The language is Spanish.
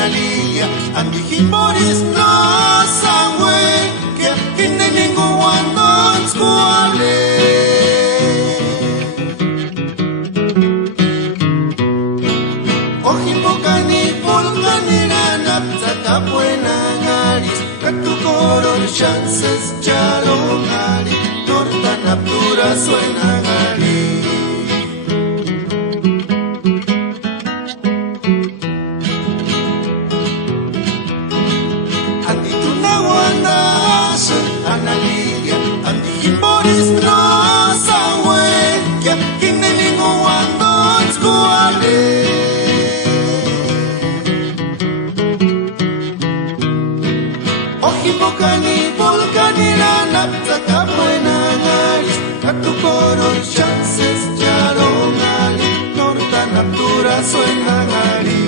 Analia, Andi Himboris no sangwe, que hindi ningguan non squale. Ohimokani volcanera napsaka buena naris, tu coron chances chalongari, torta naptura suena gari. Analia, Andi Himboris no sangwe, que hindi ningguan non squale. Ohimokani volcanera napsaka buena naris, tu coron chances chalongari, torta naptura suena gari.